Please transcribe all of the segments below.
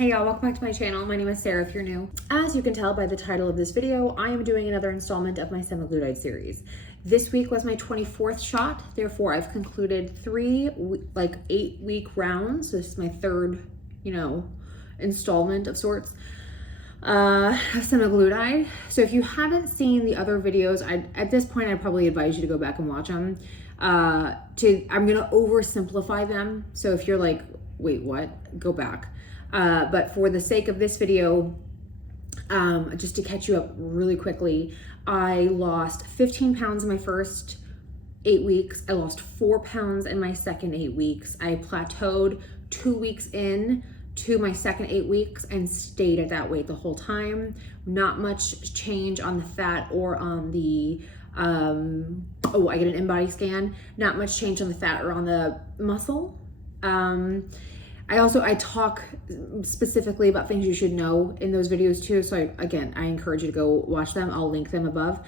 Hey y'all, welcome back to my channel. My name is Sarah if you're new. As you can tell by the title of this video, I am doing another installment of my Semaglutide series. This week was my 24th shot, therefore I've concluded 8-week rounds. This is my third, installment of sorts of Semaglutide. So if you haven't seen the other videos, at this point I'd probably advise you to go back and watch them. I'm gonna oversimplify them. So if you're like, wait, what? Go back. But for the sake of this video, just to catch you up really quickly, I lost 15 pounds in my first 8 weeks. I lost 4 pounds in my second 8 weeks. I plateaued 2 weeks in to my second 8 weeks and stayed at that weight the whole time. Not much change on the fat or on the, I get an in-body scan. Not much change on the fat or on the muscle. I talk specifically about things you should know in those videos too. So I encourage you to go watch them. I'll link them above.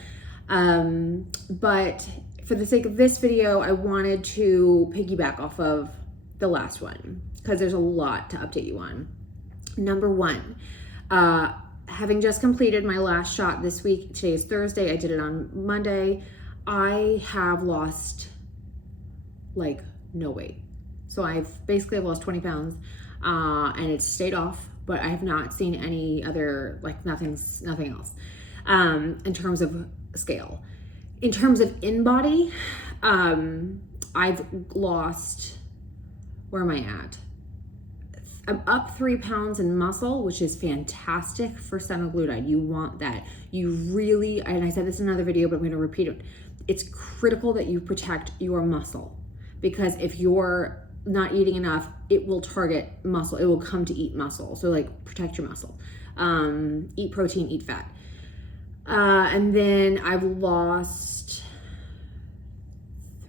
But for the sake of this video, I wanted to piggyback off of the last one because there's a lot to update you on. Number one, having just completed my last shot this week, today is Thursday, I did it on Monday, I have lost no weight. So I've lost 20 pounds and it's stayed off, but I have not seen any other, nothing else in terms of scale. In terms of in-body, I've lost, where am I at? I'm up 3 pounds in muscle, which is fantastic for Semaglutide. You want that. You really, and I said this in another video, but I'm gonna repeat it. It's critical that you protect your muscle because if you're not eating enough, it will target muscle. It will come to eat muscle. So protect your muscle. Eat protein, eat fat. And then I've lost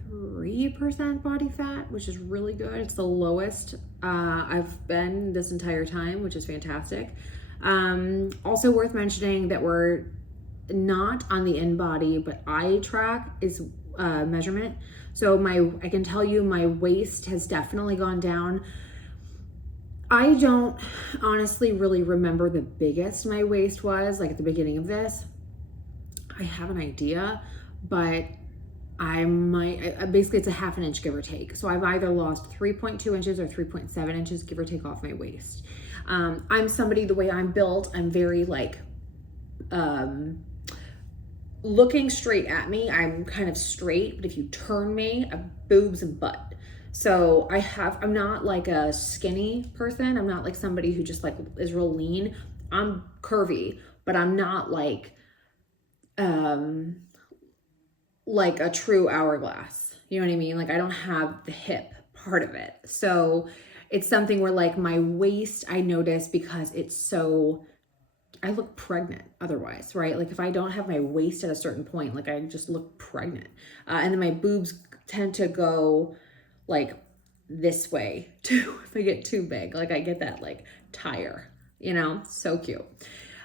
3% body fat, which is really good. It's the lowest I've been this entire time, which is fantastic. Also worth mentioning that we're not on the in-body, but eye track is measurement. So I can tell you my waist has definitely gone down. I don't honestly really remember the biggest my waist was at the beginning of this. I have an idea, but basically it's a ½ inch give or take. So I've either lost 3.2 inches or 3.7 inches give or take off my waist. I'm somebody, the way I'm built, I'm very looking straight at me, I'm kind of straight, but if you turn me, I have boobs and butt. So I'm not like a skinny person. I'm not like somebody who just is real lean. I'm curvy, but I'm not like a true hourglass. You know what I mean? I don't have the hip part of it. So it's something where my waist, I notice because it's so, I look pregnant otherwise, right? If I don't have my waist at a certain point, I just look pregnant. And then my boobs tend to go this way too, if I get too big. I get that tire, so cute.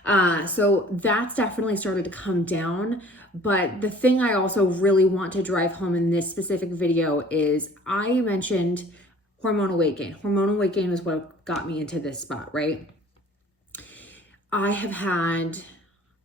So that's definitely started to come down. But the thing I also really want to drive home in this specific video is I mentioned hormonal weight gain. Hormonal weight gain was what got me into this spot, right? I have had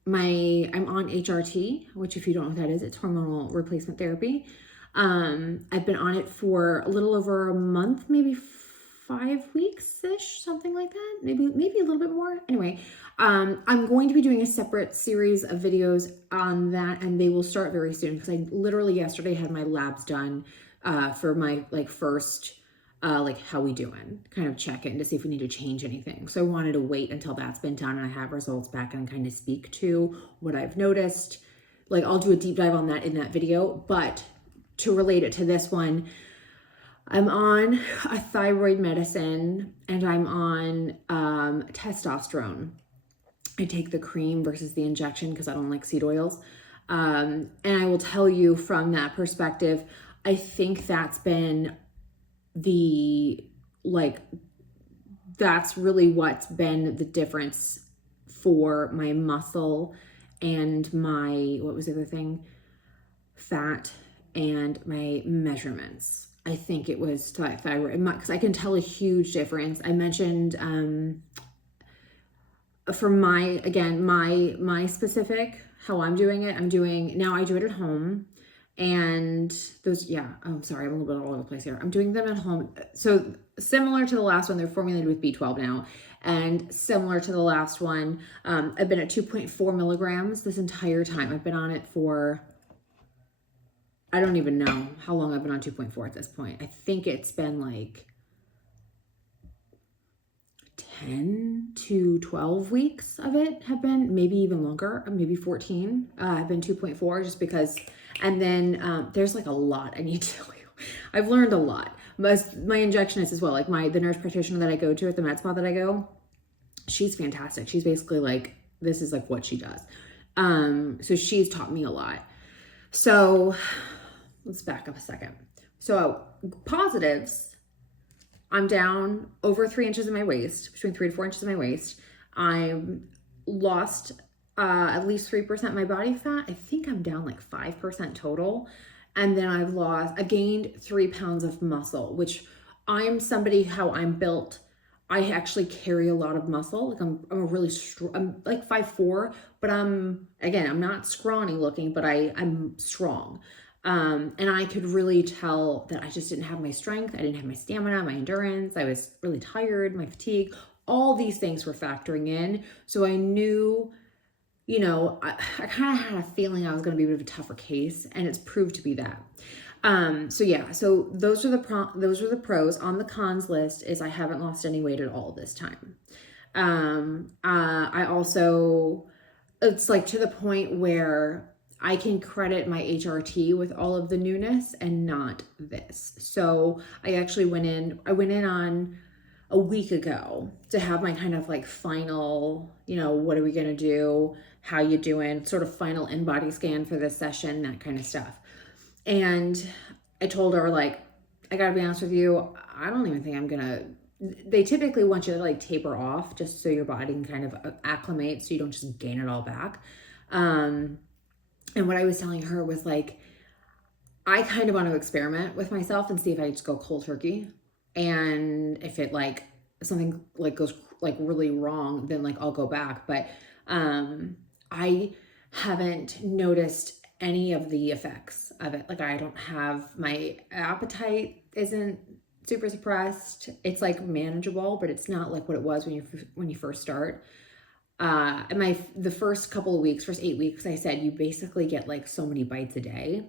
I'm on HRT, which if you don't know what that is, it's hormonal replacement therapy. I've been on it for a little over a month, maybe 5 weeks-ish, something like that. Maybe a little bit more. Anyway, I'm going to be doing a separate series of videos on that and they will start very soon because I literally yesterday had my labs done for my first how we doing kind of check in to see if we need to change anything. So I wanted to wait until that's been done and I have results back and kind of speak to what I've noticed. I'll do a deep dive on that in that video, but to relate it to this one, I'm on a thyroid medicine and I'm on testosterone. I take the cream versus the injection because I don't like seed oils. And I will tell you from that perspective, I think that's been that's really what's been the difference for my muscle and my, what was the other thing? Fat and my measurements. I think it was thyroid because I can tell a huge difference. I mentioned for my, again, my specific, how I'm doing it, now I do it at home. And those, yeah, I'm sorry, I'm a little bit all over the place here. I'm doing them at home. So similar to the last one, they're formulated with B12 now. And similar to the last one, I've been at 2.4 milligrams this entire time. I've been on it for, I don't even know how long I've been on 2.4 at this point. I think it's been like 10 to 12 weeks of it have been, maybe even longer, maybe 14, have been 2.4, just because. And then there's like a lot I need to tell you. I've learned a lot. My injectionist as well, like the nurse practitioner that I go to at the med spa that I go, she's fantastic. She's basically like, this is like what she does. So she's taught me a lot. So let's back up a second. So positives, I'm down over 3 inches in my waist, between 3 to 4 inches in my waist. I'm lost at least 3% of my body fat. I think I'm down like 5% total. And then I've gained 3 pounds of muscle, which I'm somebody, how I'm built, I actually carry a lot of muscle. Like I'm a really strong, I'm like 5'4", but I'm not scrawny looking, but I'm strong. And I could really tell that I just didn't have my strength. I didn't have my stamina, my endurance. I was really tired, my fatigue, all these things were factoring in. So I knew, I kind of had a feeling I was going to be a bit of a tougher case, and it's proved to be that. So those are the pros. On the cons list is I haven't lost any weight at all this time. I also, it's like to the point where I can credit my HRT with all of the newness and not this. So I actually went in on a week ago to have my kind of like final, what are we going to do? How you doing? Sort of final in-body scan for this session, that kind of stuff. And I told her, like, I gotta be honest with you, I don't even think I'm gonna, they typically want you to like taper off just so your body can kind of acclimate so you don't just gain it all back. And what I was telling her was like, I kind of want to experiment with myself and see if I just go cold turkey. And if it like something like goes like really wrong, then like I'll go back. But I haven't noticed any of the effects of it. Like I don't have, my appetite isn't super suppressed. It's like manageable, but it's not like what it was when you first start. And the first couple of weeks, first 8 weeks, I said you basically get like so many bites a day.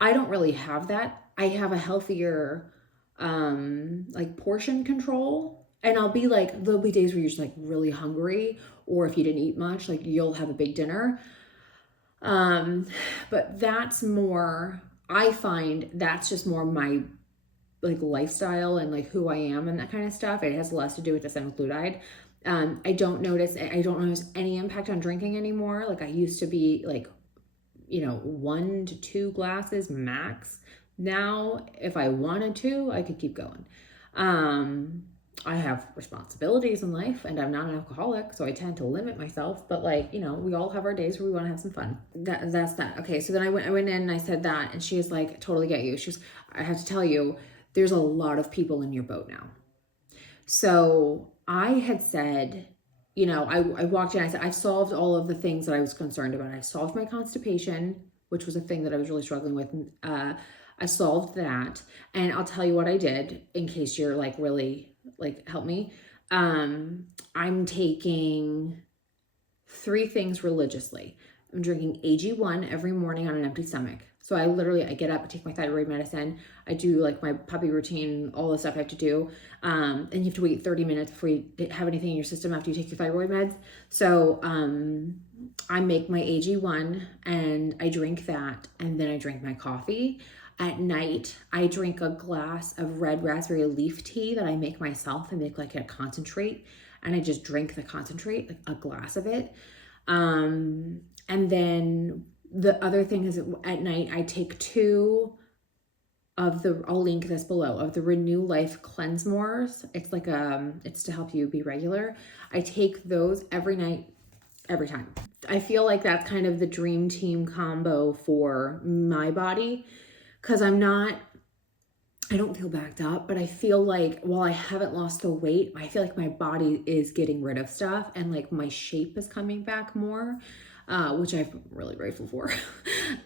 I don't really have that. I have a healthier like portion control. And I'll be like, there'll be days where you're just like really hungry, or if you didn't eat much, like you'll have a big dinner. But that's more, I find that's just more my like lifestyle and like who I am and that kind of stuff. It has less to do with the semaglutide. I don't notice any impact on drinking anymore. Like I used to be like, 1 to 2 glasses max. Now, if I wanted to, I could keep going. I have responsibilities in life and I'm not an alcoholic, so I tend to limit myself, but like, we all have our days where we want to have some fun. That's that. Okay. So then I went in and I said that, and she was like, totally get you. She was, I have to tell you, there's a lot of people in your boat now. So I had said, I walked in, I said, I've solved all of the things that I was concerned about. I solved my constipation, which was a thing that I was really struggling with. I solved that. And I'll tell you what I did in case you're like, really like, help me. I'm taking 3 things religiously. I'm drinking AG1 every morning on an empty stomach. So I get up, I take my thyroid medicine, I do like my puppy routine, all the stuff I have to do. And you have to wait 30 minutes before you have anything in your system after you take your thyroid meds. So I make my AG1 and I drink that, and then I drink my coffee. At night, I drink a glass of red raspberry leaf tea that I make myself. I make like a concentrate, and I just drink the concentrate, like a glass of it. And then the other thing is at night, I take 2 of I'll link this below, of the Renew Life Cleansemores. It's like, it's to help you be regular. I take those every night, every time. I feel like that's kind of the dream team combo for my body, because I'm not I don't feel backed up, but I feel like while I haven't lost the weight, I feel like my body is getting rid of stuff and like my shape is coming back more, which I'm really grateful for.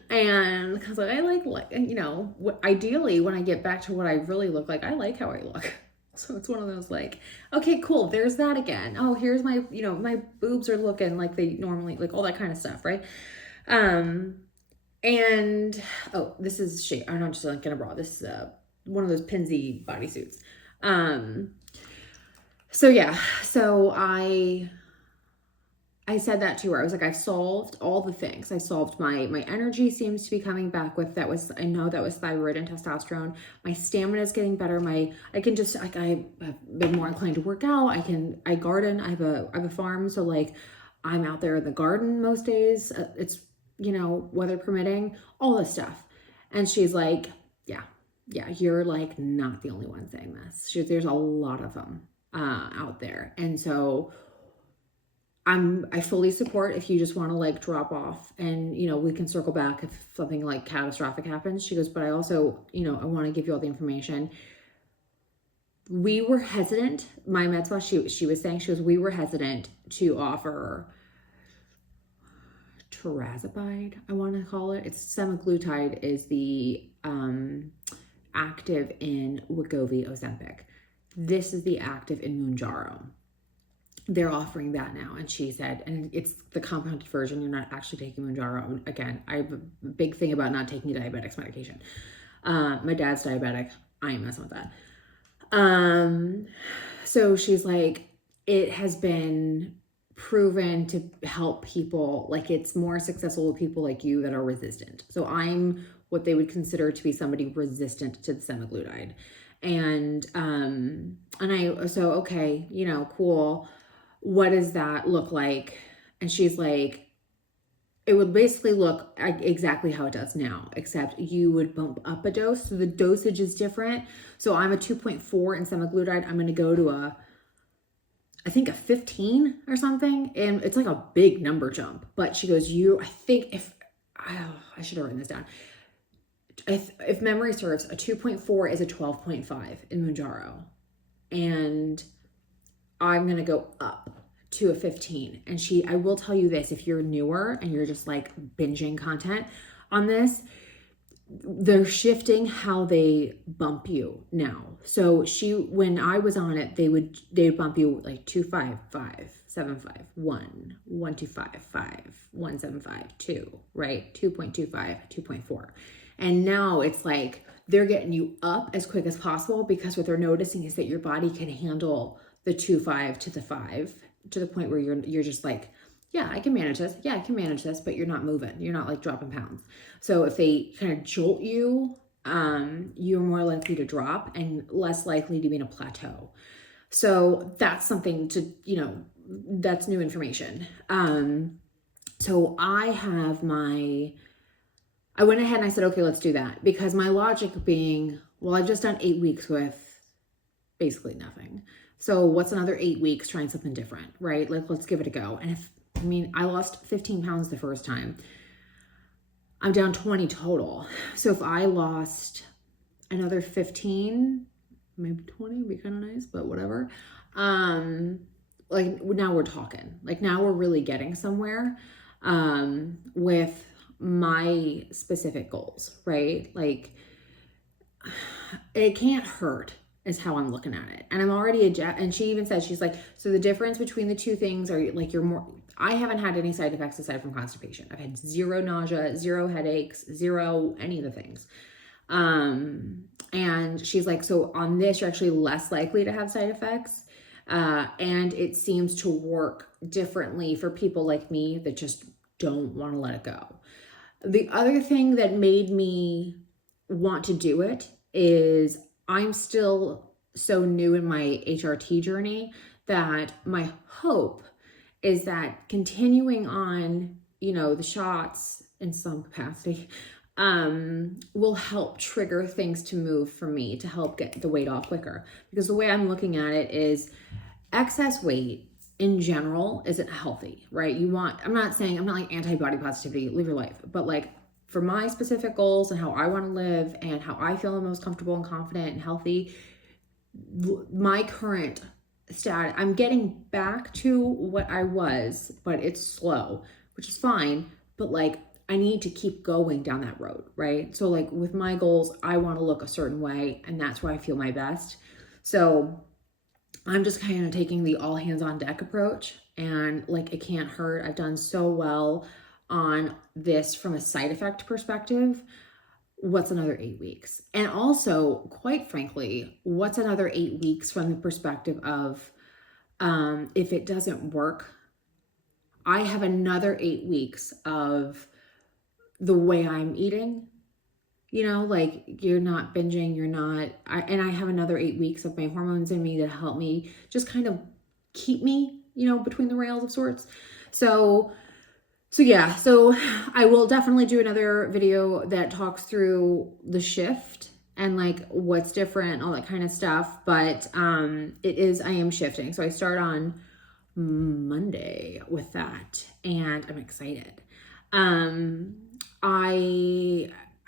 And because I like, you know, ideally when I get back to what I really look like, I like how I look. So it's one of those like, okay, cool, there's that again. Oh, here's my, you know, my boobs are looking like they normally, like all that kind of stuff, right? And oh, this is shape. I'm not just like in a bra. This is one of those Pinsy bodysuits. So yeah, so I said that to her. I was like, I've solved all the things. I solved my energy seems to be coming back with that was, I know that was thyroid and testosterone. My stamina is getting better. I can just like I've been more inclined to work out. I garden. I have a farm, so like I'm out there in the garden most days. It's, you know, weather permitting, all this stuff. And she's like, yeah, you're like not the only one saying this. There's a lot of them out there. And so I fully support if you just want to like drop off and, you know, we can circle back if something like catastrophic happens. She goes, but I also, you know, I want to give you all the information. We were hesitant. My med spa, she was saying, we were hesitant to offer Tirazepide, I want to call it. It's Semaglutide is the active in Wegovy Ozempic. This is the active in Mounjaro. They're offering that now. And she said, and it's the compounded version. You're not actually taking Mounjaro. Again, I have a big thing about not taking diabetics medication. My dad's diabetic. I ain't messing with that. So she's like, it has been proven to help people. Like it's more successful with people like you that are resistant. So I'm what they would consider to be somebody resistant to the semaglutide. And so, okay, you know, cool. What does that look like? And she's like, it would basically look exactly how it does now, except you would bump up a dose. So the dosage is different. So I'm a 2.4 in semaglutide. I'm going to go to I think a 15 or something. And it's like a big number jump. But she goes, I think if, I should have written this down. If memory serves, a 2.4 is a 12.5 in Mounjaro. And I'm going to go up to a 15. And I will tell you this, if you're newer and you're just like binging content on this, they're shifting how they bump you now. So when I was on it, they'd bump you like 255, 75, 1, 125, 5, 175, 2, right? 2.25, 2.4. And now it's like they're getting you up as quick as possible because what they're noticing is that your body can handle the 2.5 to the 5 to the point where you're just like, yeah, I can manage this. Yeah, I can manage this, but you're not moving. You're not like dropping pounds. So if they kind of jolt you, you're more likely to drop and less likely to be in a plateau. So that's something to, you know, that's new information. So I went ahead and I said, okay, let's do that. Because my logic being, well, I've just done 8 weeks with basically nothing. So what's another 8 weeks trying something different, right? Like, let's give it a go. And I lost 15 pounds the first time. I'm down 20 total. So if I lost another 15, maybe 20 would be kind of nice, but whatever. Like now we're talking. Like now we're really getting somewhere with my specific goals, right? Like it can't hurt is how I'm looking at it. And I'm already and she even says, she's like, so the difference between the two things are like I haven't had any side effects aside from constipation. I've had 0 nausea, 0 headaches, 0 any of the things. And she's like, so on this, you're actually less likely to have side effects. And it seems to work differently for people like me that just don't want to let it go. The other thing that made me want to do it is I'm still so new in my HRT journey that my hope is that continuing on, you know, the shots in some capacity, will help trigger things to move for me to help get the weight off quicker. Because the way I'm looking at it is excess weight in general isn't healthy, right? I'm not like anti-body positivity, live your life, but like for my specific goals and how I want to live and how I feel the most comfortable and confident and healthy, my current stat, I'm getting back to what I was, but it's slow, which is fine. But like, I need to keep going down that road, right? So like with my goals, I want to look a certain way, and that's where I feel my best. So I'm just kind of taking the all hands on deck approach, and like, it can't hurt. I've done so well on this from a side effect perspective. What's another 8 weeks? And also, quite frankly, what's another 8 weeks from the perspective of if it doesn't work, I have another 8 weeks of the way I'm eating. You know, like, you're not binging, you're not, and I have another 8 weeks of my hormones in me that help me just kind of keep me, you know, between the rails of sorts. So yeah, so I will definitely do another video that talks through the shift and like what's different, all that kind of stuff. But I am shifting. So I start on Monday with that, and I'm excited. I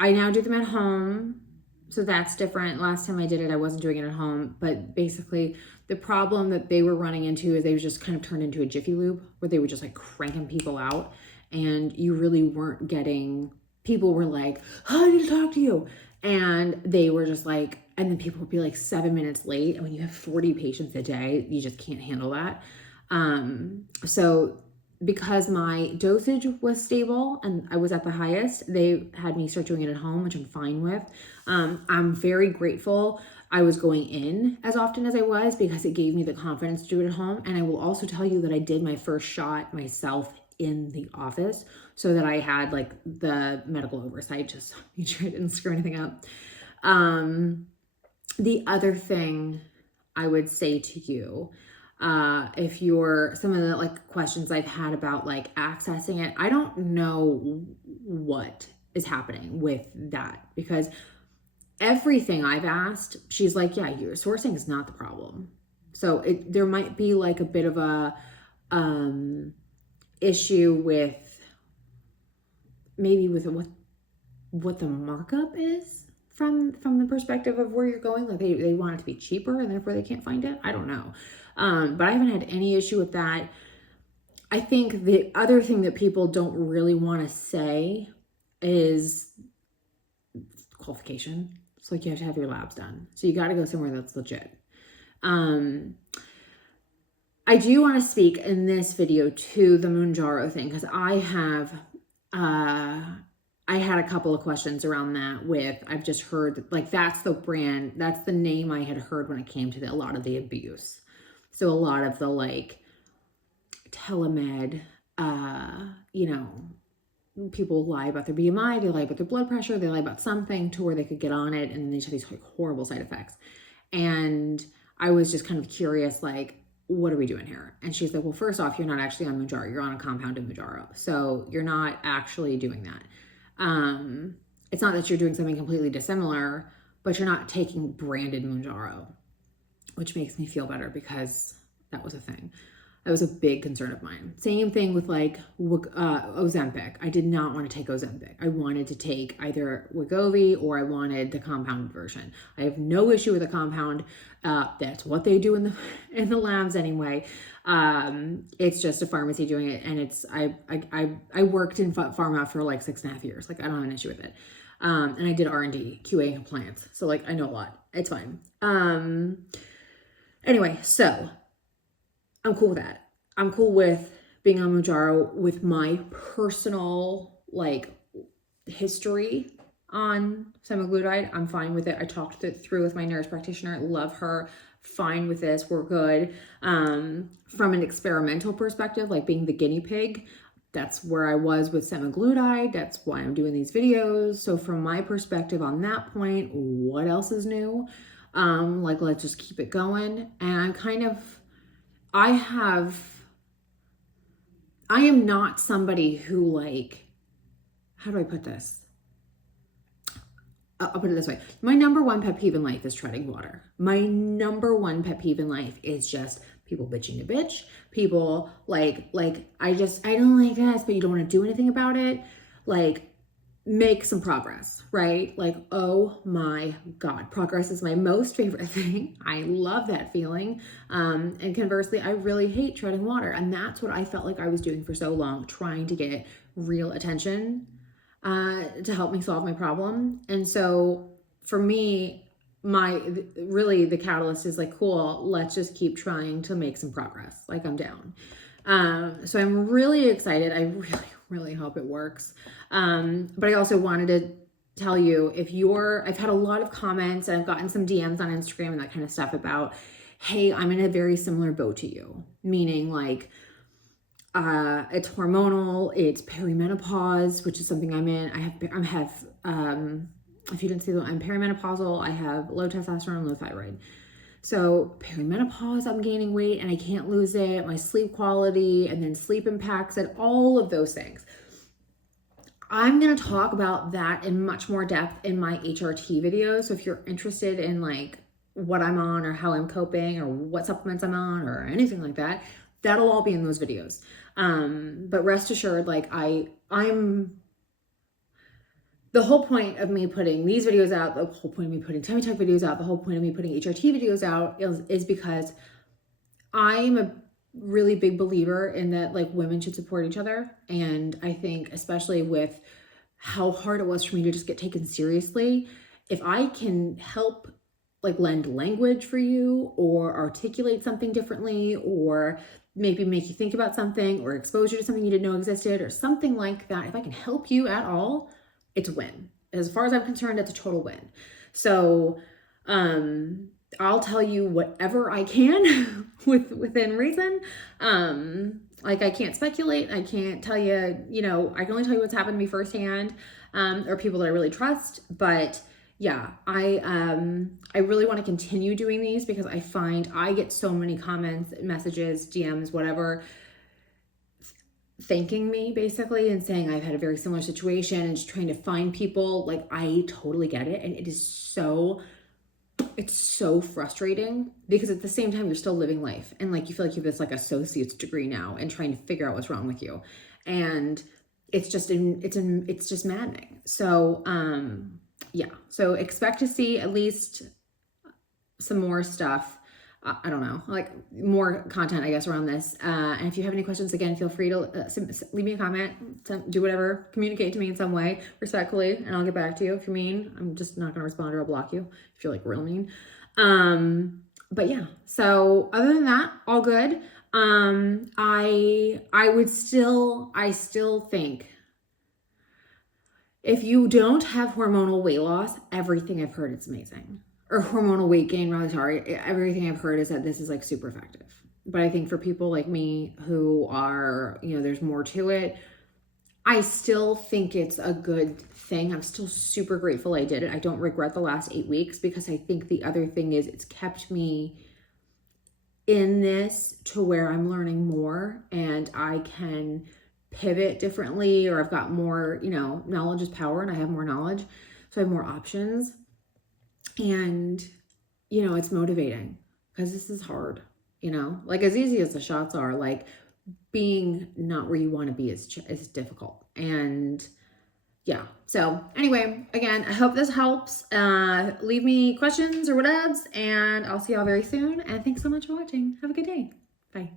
now do them at home, so that's different. Last time I did it, I wasn't doing it at home, but basically the problem that they were running into is they just kind of turned into a Jiffy Lube where they were just like cranking people out, and you really weren't getting, people were like, oh, I need to talk to you. And they were just like, and then people would be like 7 minutes late. And when you have 40 patients a day, you just can't handle that. So because my dosage was stable and I was at the highest, they had me start doing it at home, which I'm fine with. I'm very grateful I was going in as often as I was, because it gave me the confidence to do it at home. And I will also tell you that I did my first shot myself in the office, so that I had like the medical oversight, just to make sure I didn't screw anything up. The other thing I would say to you, if you're, some of the like questions I've had about like accessing it, I don't know what is happening with that, because everything I've asked, she's like, yeah, your sourcing is not the problem. So there might be like a bit of a issue with maybe with what the markup is from the perspective of where you're going. Like they want it to be cheaper and therefore they can't find it. I don't know. But I haven't had any issue with that. I think the other thing that people don't really want to say is qualification. It's like you have to have your labs done. So you got to go somewhere that's legit. I do want to speak in this video to the Mounjaro thing, because I had a couple of questions around that with, I've just heard like that's the brand, that's the name I had heard when it came to a lot of the abuse. So a lot of the like telemed, you know, people lie about their BMI, they lie about their blood pressure, they lie about something to where they could get on it, and then they just have these like horrible side effects. And I was just kind of curious, like, what are we doing here? And she's like, well, first off, you're not actually on Mounjaro, you're on a compound of Mounjaro. So you're not actually doing that. It's not that you're doing something completely dissimilar, but you're not taking branded Mounjaro, which makes me feel better, because that was a thing. That was a big concern of mine. Same thing with like Ozempic. I did not want to take Ozempic. I wanted to take either Wegovy or I wanted the compounded version. I have no issue with the compound. That's what they do in the labs anyway. It's just a pharmacy doing it, and it's I worked in pharma for like 6.5 years. Like I don't have an issue with it. And I did R&D, QA, and compliance. So like I know a lot. It's fine. Anyway, so I'm cool with that. I'm cool with being on Mounjaro with my personal like history on Semaglutide. I'm fine with it. I talked it through with my nurse practitioner. Love her. Fine with this. We're good. From an experimental perspective, like being the guinea pig, that's where I was with Semaglutide. That's why I'm doing these videos. So from my perspective on that point, what else is new? Like, let's just keep it going. And I'm kind of, I am not somebody who like, how do I put this? I'll put it this way. My number one pet peeve in life is treading water. My number one pet peeve in life is just people bitching to bitch. People like, I don't like this, but you don't want to do anything about it. Like, make some progress, right? Like, oh my God, progress is my most favorite thing. I love that feeling. And conversely, I really hate treading water. And that's what I felt like I was doing for so long, trying to get real attention to help me solve my problem. And so for me, really the catalyst is like, cool, let's just keep trying to make some progress. Like, I'm down. So I'm really excited. I really hope it works. But I also wanted to tell you, I've had a lot of comments and I've gotten some DMs on Instagram and that kind of stuff about, hey, I'm in a very similar boat to you, meaning like, it's hormonal, it's perimenopause, which is something I'm in. If you didn't see that, I'm perimenopausal. I have low testosterone, low thyroid. So perimenopause, I'm gaining weight and I can't lose it. My sleep quality, and then sleep impacts it, all of those things. I'm going to talk about that in much more depth in my HRT video. So if you're interested in like what I'm on or how I'm coping or what supplements I'm on or anything like that, that'll all be in those videos. But rest assured, like I'm the whole point of me putting these videos out, the whole point of me putting tummy tuck videos out, the whole point of me putting HRT videos out is because I'm a really big believer in that, like, women should support each other. And I think especially with how hard it was for me to just get taken seriously, if I can help like lend language for you or articulate something differently or maybe make you think about something or expose you to something you didn't know existed or something like that, if I can help you at all, it's a win. As far as I'm concerned, it's a total win. So I'll tell you whatever I can within reason. Like, I can't speculate. I can't tell you, I can only tell you what's happened to me firsthand, or people that I really trust. But yeah, I really want to continue doing these because I find I get so many comments, messages, DMs, whatever, thanking me basically and saying I've had a very similar situation and just trying to find people. Like, I totally get it. And it's so frustrating because at the same time you're still living life and like you feel like you have this like associate's degree now and trying to figure out what's wrong with you. And it's just maddening. So yeah, so expect to see at least some more stuff. I don't know, like more content, I guess, around this. And if you have any questions, again, feel free to leave me a comment, do whatever, communicate to me in some way respectfully, and I'll get back to you. If you're mean, I'm just not going to respond or I'll block you if you're like real mean. But yeah, so other than that, all good. I still think if you don't have hormonal weight loss, everything I've heard is amazing. Or hormonal weight gain, really sorry. Everything I've heard is that this is like super effective. But I think for people like me who are, there's more to it, I still think it's a good thing. I'm still super grateful I did it. I don't regret the last 8 weeks because I think the other thing is it's kept me in this to where I'm learning more and I can pivot differently, or I've got more, knowledge is power and I have more knowledge. So I have more options. And, it's motivating because this is hard, like as easy as the shots are, like being not where you want to be is difficult. And yeah. So anyway, again, I hope this helps. Leave me questions or whatevs and I'll see y'all very soon. And thanks so much for watching. Have a good day. Bye.